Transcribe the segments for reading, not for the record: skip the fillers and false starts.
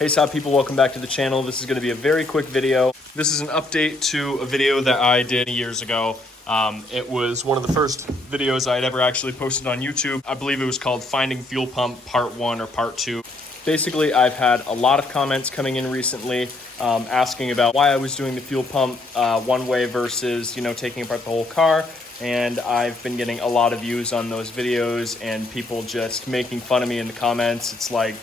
Hey Saab people, welcome back to the channel. This is going to be a very quick video. This is an update to a video that I did years ago. It was one of the first videos I had ever actually posted on YouTube. I believe it was called Finding Fuel Pump Part 1 or Part 2. Basically, I've had a lot of comments coming in recently asking about why I was doing the fuel pump one way versus, taking apart the whole car. And I've been getting a lot of views on those videos and people just making fun of me in the comments. It's like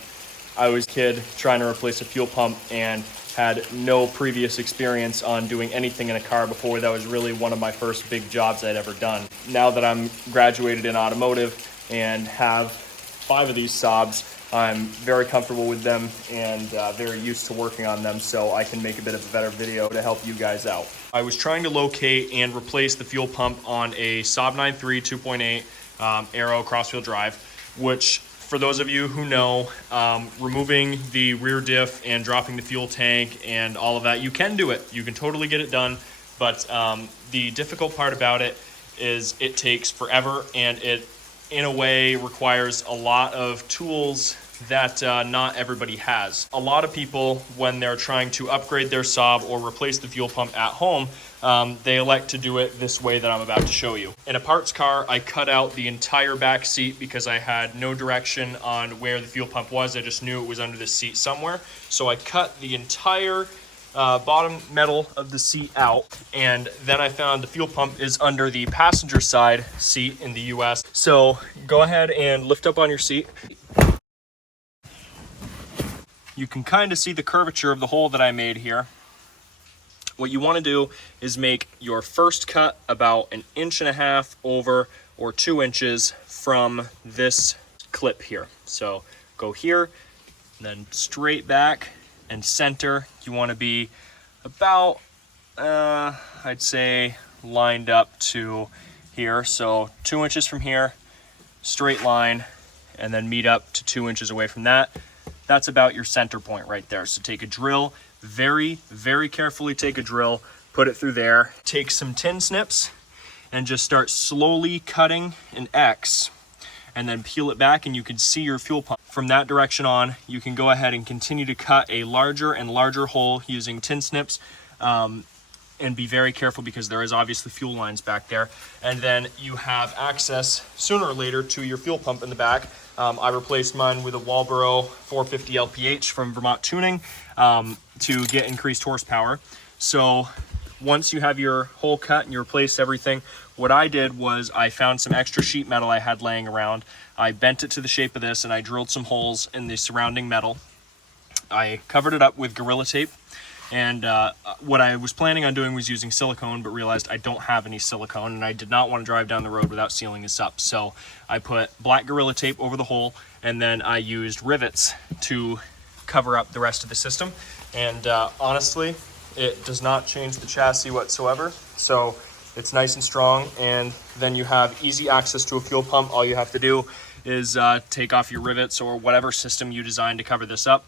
I was a kid trying to replace a fuel pump and had no previous experience on doing anything in a car before. That was really one of my first big jobs I'd ever done. Now that I'm graduated in automotive and have 5 of these Saabs, I'm very comfortable with them and very used to working on them, so I can make a bit of a better video to help you guys out. I was trying to locate and replace the fuel pump on a Saab 9.3 2.8 Aero cross-wheel drive, which, for those of you who know, removing the rear diff and dropping the fuel tank and all of that, you can do it. You can totally get it done, but the difficult part about it is it takes forever, and it, in a way, requires a lot of tools that not everybody has. A lot of people, when they're trying to upgrade their Saab or replace the fuel pump at home, they elect to do it this way that I'm about to show you. In a parts car, I cut out the entire back seat because I had no direction on where the fuel pump was. I just knew it was under the seat somewhere. So I cut the entire bottom metal of the seat out, and then I found the fuel pump is under the passenger side seat in the US. So go ahead and lift up on your seat. You can kind of see the curvature of the hole that I made here. What you want to do is make your first cut about 1.5 inches over or 2 inches from this clip here. So go here, then straight back and center. You want to be about, I'd say, lined up to here. So 2 inches from here, straight line, and then meet up to 2 inches away from that. That's about your center point right there. So take a drill, very, very carefully take a drill, put it through there, take some tin snips, and just start slowly cutting an X, and then peel it back, and you can see your fuel pump. From that direction on, you can go ahead and continue to cut a larger and larger hole using tin snips, and be very careful because there is obviously fuel lines back there. And then you have access sooner or later to your fuel pump in the back. I replaced mine with a Walbro 450 LPH from Vermont Tuning to get increased horsepower. So once you have your hole cut and you replace everything, what I did was I found some extra sheet metal I had laying around. I bent it to the shape of this and I drilled some holes in the surrounding metal. I covered it up with Gorilla Tape. And what I was planning on doing was using silicone, but realized I don't have any silicone and I did not want to drive down the road without sealing this up. So I put black Gorilla Tape over the hole, and then I used rivets to cover up the rest of the system. And honestly, it does not change the chassis whatsoever. So it's nice and strong, and then you have easy access to a fuel pump. All you have to do is take off your rivets or whatever system you designed to cover this up.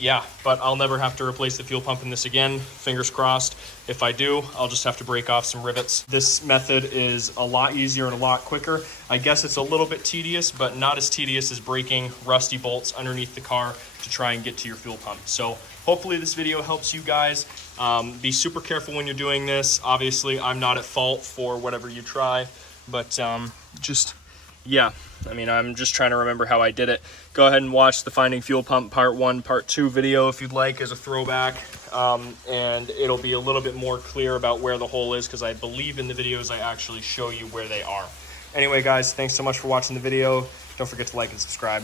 Yeah, but I'll never have to replace the fuel pump in this again, fingers crossed. If I do, I'll just have to break off some rivets. This method is a lot easier and a lot quicker. I guess it's a little bit tedious, but not as tedious as breaking rusty bolts underneath the car to try and get to your fuel pump. So hopefully this video helps you guys. Be super careful when you're doing this. Obviously, I'm not at fault for whatever you try, but yeah, I mean, I'm just trying to remember how I did it. Go ahead and watch the Finding Fuel Pump Part 1, Part 2 video if you'd like as a throwback. And it'll be a little bit more clear about where the hole is because I believe in the videos I actually show you where they are. Anyway, guys, thanks so much for watching the video. Don't forget to like and subscribe.